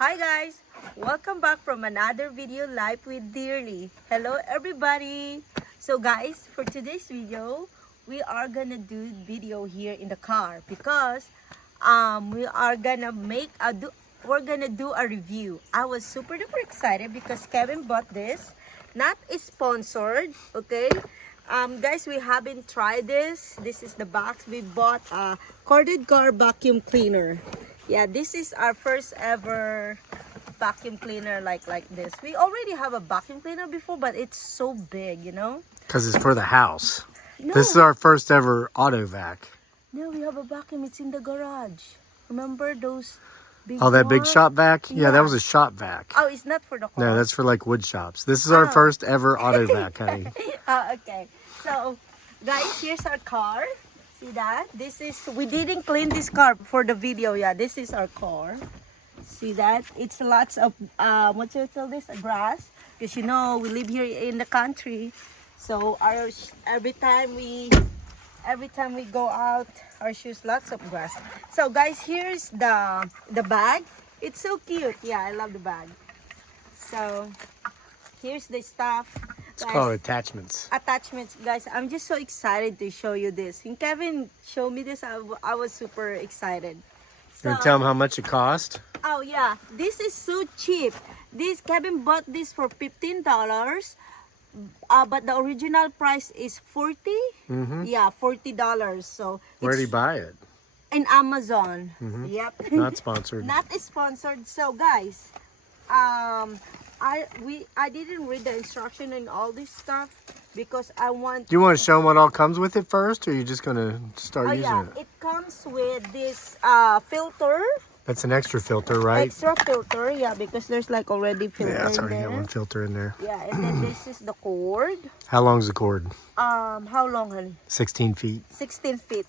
Hi guys! Welcome back from another video live with Dearly. Hello everybody! So guys, for today's video, we are gonna do video here in the car because we are gonna we're gonna do a review. I was super duper excited because Kevin bought this. Not sponsored, okay? Guys, we haven't tried this. This is the box. We bought a corded car vacuum cleaner. Yeah, this is our first ever vacuum cleaner like this. We already have a vacuum cleaner before, but it's so big, you know? Because it's for the house. No, This is our first ever auto vac. no, we have a vacuum. It's in the garage. Remember those big Oh, that big one? shop vac? Yeah, that Yeah. was a shop vac. Oh, it's not for the car. No, that's for like wood shops. This is our Oh. first ever auto vac, honey. Okay. So, guys, here's our car. See that? We didn't clean this car for the video. Yeah, this is our car. See that? It's lots of, what you call this? Grass. Because you know, we live here in the country. So, every time we go out, our shoes, lots of grass. So, guys, here's the bag. It's so cute. Yeah, I love the bag. So, here's the stuff. It's called attachments. Attachments, guys. I'm just so excited to show you this. When Kevin showed me this, I was super excited. You want to tell them how much it cost? Oh yeah, this is so cheap. This Kevin bought this for $15, but the original price is $40. Yeah, $40. So Where did he it's buy it? in Amazon. Yep. Not sponsored. Not sponsored. So guys, I didn't read the instruction and all this stuff because I want. Do you want to show them what all comes with it first, or are you just going to start Oh using yeah, it? it comes with this filter, That's an extra filter, right? extra filter. Yeah, because there's like already filter Yeah, it's in already got there. one filter in there. Yeah, and then this is the cord. How long's the cord? How long, honey? 16 feet. 16 feet.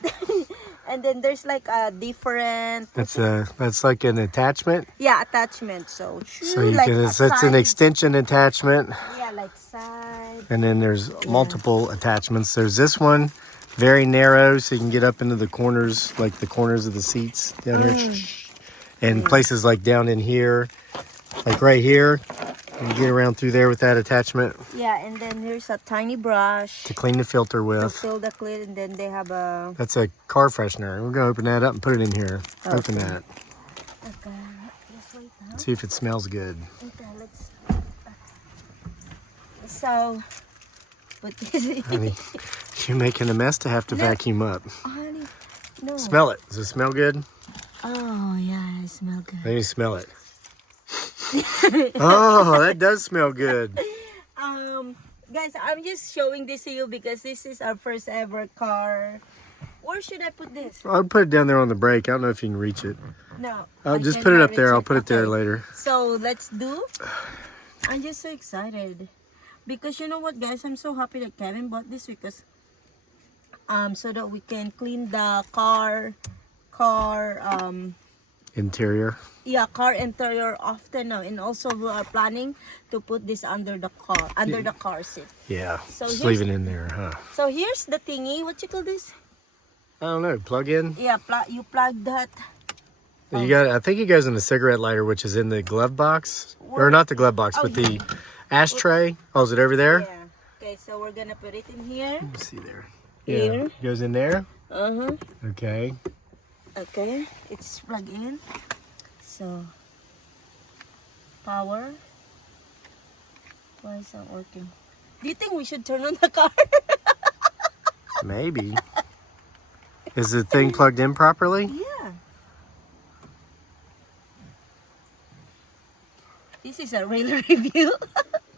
And then there's like a different. That's like an attachment. Yeah, attachment. So You like can, a it's an side- extension attachment. Yeah, like side. And then there's multiple attachments. There's this one, very narrow, so you can get up into the corners, like the corners of the seats down here. And places like down in here, like right here. You can get around through there with that attachment Yeah, and then here's a tiny brush to clean the filter to with. fill the clean, and then they have a. That's a car freshener. We're going to open that up and put it in here. Open that. Okay, just wait. Huh? See if it smells good. Okay, let's. So, put this. Honey, you're making a mess to have to No. vacuum up. Honey, no. Smell it. Does it smell good? Oh yeah, it smells good. Let me smell it. Oh, that does smell good. Guys, I'm just showing this to you because this is our first ever car. Where should I put this? I'll put it down there on the brake. I don't know if you can reach it. No. I'll I just cannot put it up reach there. I'll put it there Okay. later. So let's do. I'm just so excited because you know what, guys? I'm so happy that Kevin bought this because so that we can clean the car Interior. yeah, car interior often now, and also we are planning to put this under the car seat. Yeah. So just here's- leave it in there, huh? So here's the thingy. What you call this? I don't know. Plug in. Yeah, you plug that. You got. I think it goes in the cigarette lighter, which is in the glove box, or not the glove box, Oh, but the ashtray. Oh, is it over there? Yeah. Okay, so we're gonna put it in here. Let's see there. Here. Yeah. Goes in there. Okay. Okay, it's plugged in. So power. Why is that working? Do you think we should turn on the car? Maybe. Is the thing plugged in properly? Yeah. This is a real review.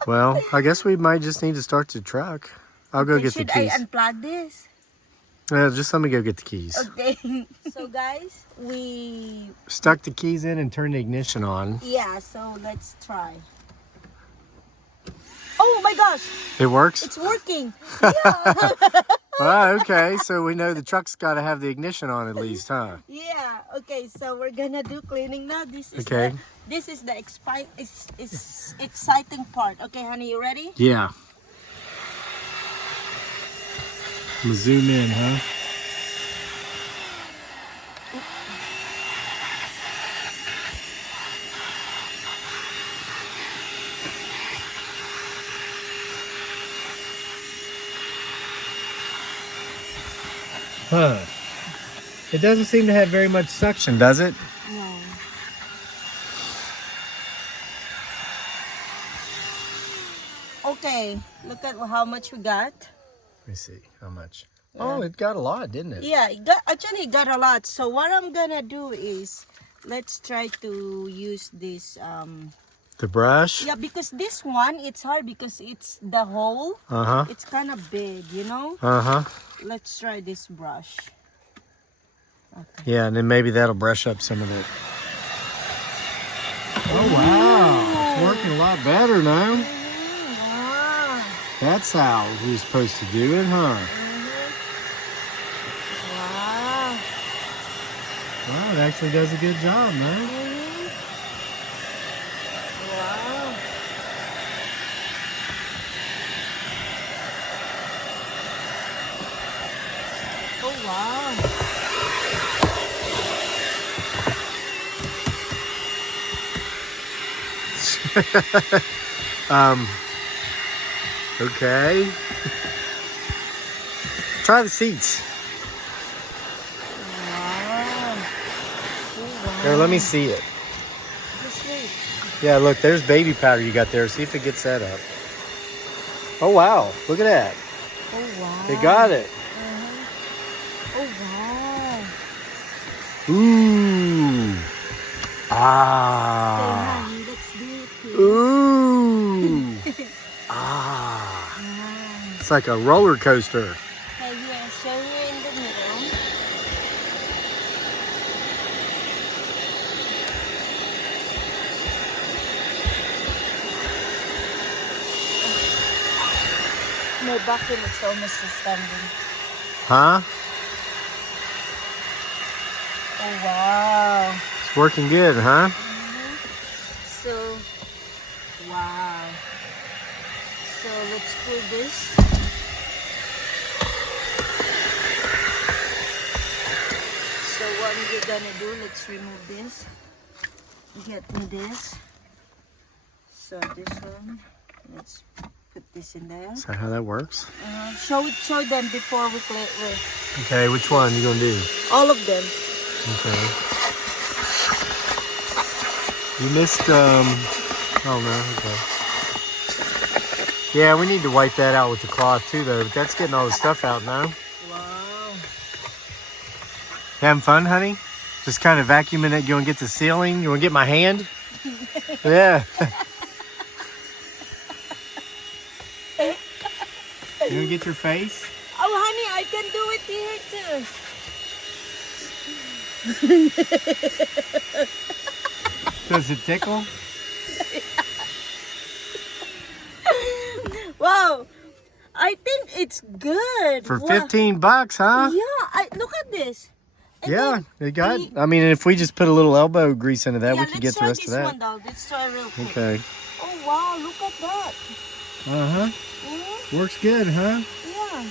Well, I guess we might just need to start the truck. I'll go get the Should keys. I unplug this? Just let me go get the keys. Okay. So guys, we Stuck the keys in and turned the ignition on. yeah. So let's try. Oh my gosh, It works? it's working. Ah, okay. So we know the truck's got to have the ignition on at least, huh? Yeah. Okay. So we're gonna do cleaning now. This is Okay. This is the exciting part. Okay, honey, you ready? Yeah. I'm gonna zoom in, huh? Huh. It doesn't seem to have very much suction, does it? No. Okay, look at how much we got. Let me see how much. Oh, it got a lot, didn't it? Yeah, it got a lot. So what I'm gonna do is, let's try to use this. The brush? Yeah, because this one, it's hard because it's the hole. Uh-huh. It's kind of big, you know? Uh-huh. Let's try this brush. Yeah, and then maybe that'll brush up some of it. Oh, wow. It's working a lot better now. Wow. That's how we're supposed to do it, huh? Wow. Wow, it actually does a good job, man. Wow. Oh, wow. Okay. Try the seats. Wow. Oh, Here, let me see it. Just wait. Yeah, look, there's baby powder you got there. See if it gets that up. Oh, wow. Look at that. Oh, wow. It got it. Oh, wow. Ooh. Ah. Okay, honey, let's do it here. Ooh. Ah. It's like a roller coaster. Okay, yeah, so here in the middle. My vacuum is almost standing. Huh? Oh, wow. It's working good, huh? So, wow. So, let's do this. So, what we're gonna do, let's remove this. Get me this. So, this one, let's put this in there. Is that how that works? Show them before we play with Okay, which one you gonna do? all of them. Okay. You missed, oh no, okay. Yeah, we need to wipe that out with the cloth too, though. But that's getting all the stuff out now. Wow. Having fun, honey? Just kind of vacuuming it. You want to get the ceiling? You want to get my hand? Yeah. You want to get your face? Oh, honey, I can do it here too. Does it tickle? Wow, I think it's good. For Wow. 15 bucks, huh? Yeah, look at this. And Yeah, then it got. we- I mean, if we just put a little elbow grease into that, yeah, we could get let's the try rest this of that. one, though. Let's try real quick. Okay. Oh, wow, look at that. Uh huh. Mhm. Works good, huh? Yeah.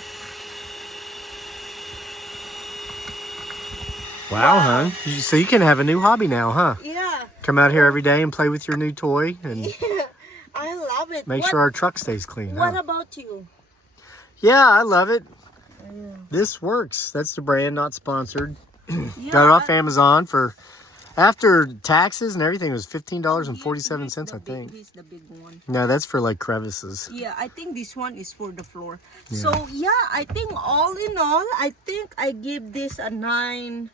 Wow, huh? So you can have a new hobby now, huh? Yeah. Come out here every day and play with your new toy and I love it. make What, sure our truck stays clean. What Huh? about you? Yeah, I love it. This works. That's the brand, not sponsored. Yeah, Got it off Amazon for after taxes and everything. It was $15.47, I think. Here's the big one. No, that's for like crevices. Yeah, I think this one is for the floor. So yeah, I think all in all, I think I give this a 9.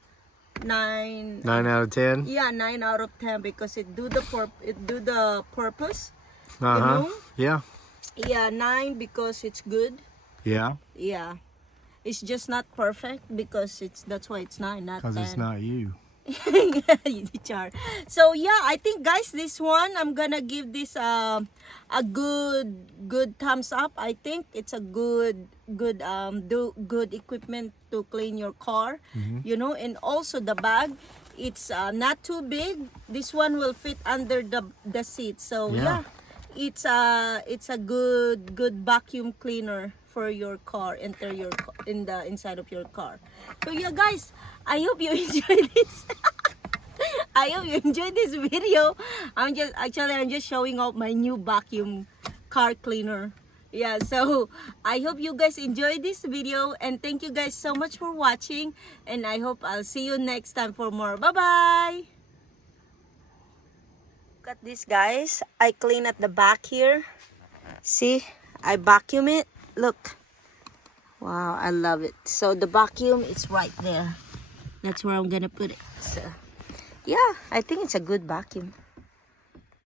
9 out of 10. Yeah, 9 out of 10 because it do the purpose. Uh huh. know? Yeah. Yeah, 9 because it's good. Yeah. Yeah, it's just not perfect because that's why it's 9, not 10. Because it's not you. Char. So yeah, I think guys, this one I'm gonna give this a good thumbs up. I think it's a good equipment to clean your car, you know. And also the bag, it's not too big. This one will fit under the seat. So Yeah. yeah, it's a good vacuum cleaner for your car, in the inside of your car. So yeah, guys, I hope you enjoyed this. I hope you enjoyed this video. I'm just showing off my new vacuum car cleaner. Yeah, so I hope you guys enjoyed this video, and thank you guys so much for watching, and I hope I'll see you next time for more. Bye-bye! Look at this, guys. I clean at the back here. See? I vacuum it. Look. Wow, I love it. So the vacuum is right there. That's where I'm gonna put it. So, yeah, I think it's a good vacuum.